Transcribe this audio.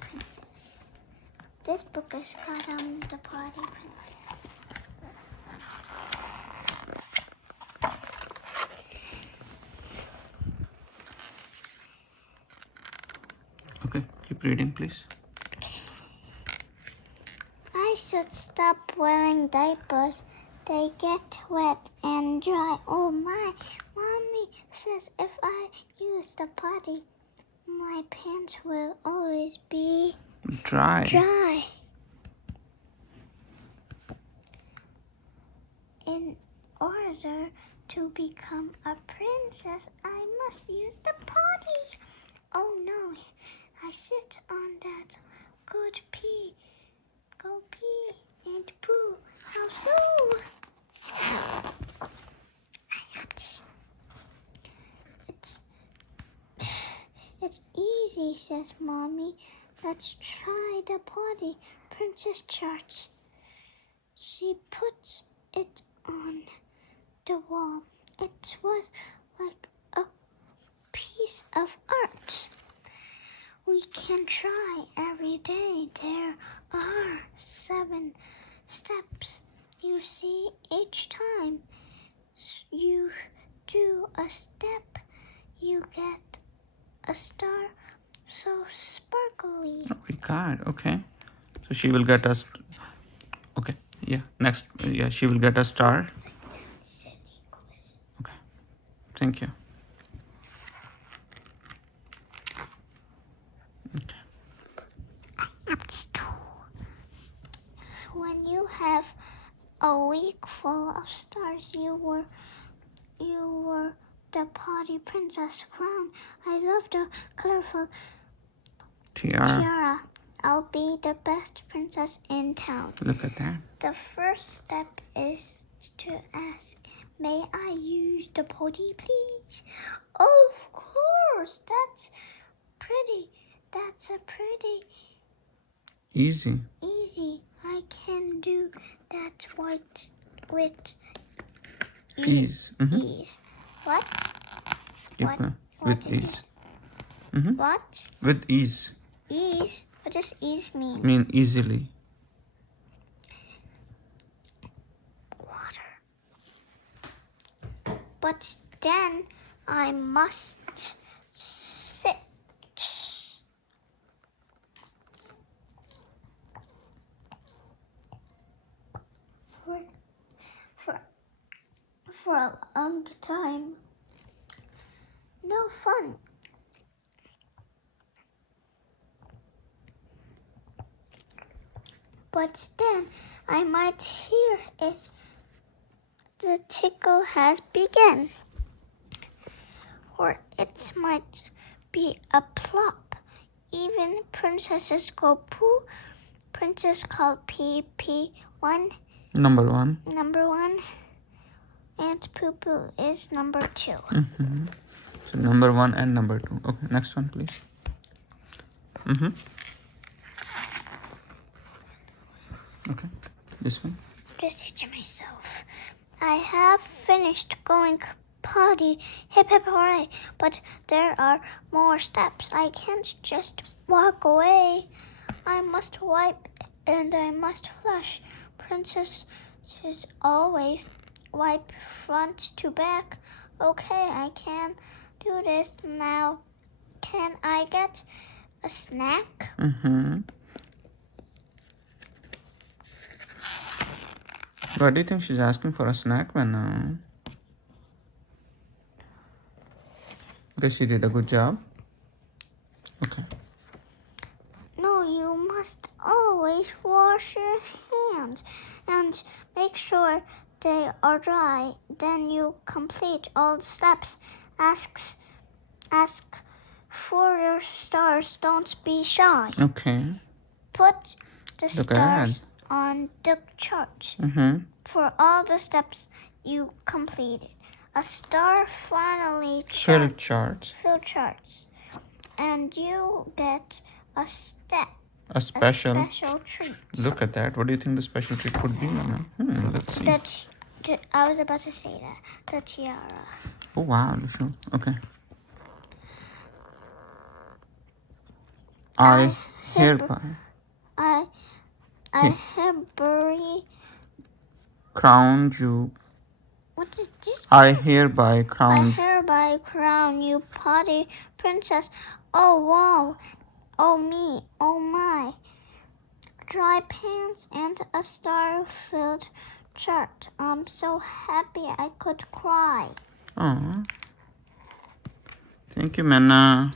Princess. This book is called The Potty Princess. Okay, keep reading, please. I should stop wearing diapers. They get wet and dry. Oh my, Mommy says if I use the potty, my pants will always be Dry. In order to become a princess, I must use the potty. Oh no, I sit on that good pee. Go pee and poo. How so? It's easy, says Mommy. Let's try the potty. Princess charts. She puts it on the wall. It was like a piece of art. We can try every day. There are 7 steps. You see, each time you do a step, you get a star so sparkly. Oh my God. Okay. So she will get us. Okay. Yeah. Next. Yeah. She will get a star. Okay. Thank you. Okay. When you have a week full of stars, you were the potty princess crown. I love the colorful tiara. I'll be the best princess in town. Look at that. The first step is to ask, may I use the potty, please? Of course, that's pretty. That's a pretty Easy. I can do that with Ease. ease. What? Keep What? going. What With is ease. it? What? With ease. Ease? What does ease mean? Mean easily. Water. But then I must sit. For a long time. No fun. But then I might hear it. The tickle has begun. Or it might be a plop. Even princesses go poo. Princess called PP1. Number 1. Number 1. And poo-poo is number 2. So number 1 and number 2. Okay, next one, please. Okay, this one. Just say to myself, I have finished going potty. Hip hip hooray! But there are more steps. I can't just walk away. I must wipe and I must flush. Princesses always wipe front to back. Okay, I can do this now. Can I get a snack? Why do you think she's asking for a snack, Mena? Because she did a good job. Okay. No, you must always wash your hands and make sure they are dry. Then you complete all the steps. Ask for your stars. Don't be shy. Okay. Put the Look stars ahead. on the chart. For all the steps you completed. A star finally Fill charts. And you get a step. A special treat. Look at that. What do you think the special treat could be, Mena? Let's see. I was about to say that. The tiara. Oh, wow. Sure. Okay. I hereby I hereby crown you. What is this? I hereby I crown you. hereby crown you Potty Princess. Oh wow. Oh me. Oh my. Dry pants and a star-filled chart. I'm so happy I could cry. Oh, thank you, Mena.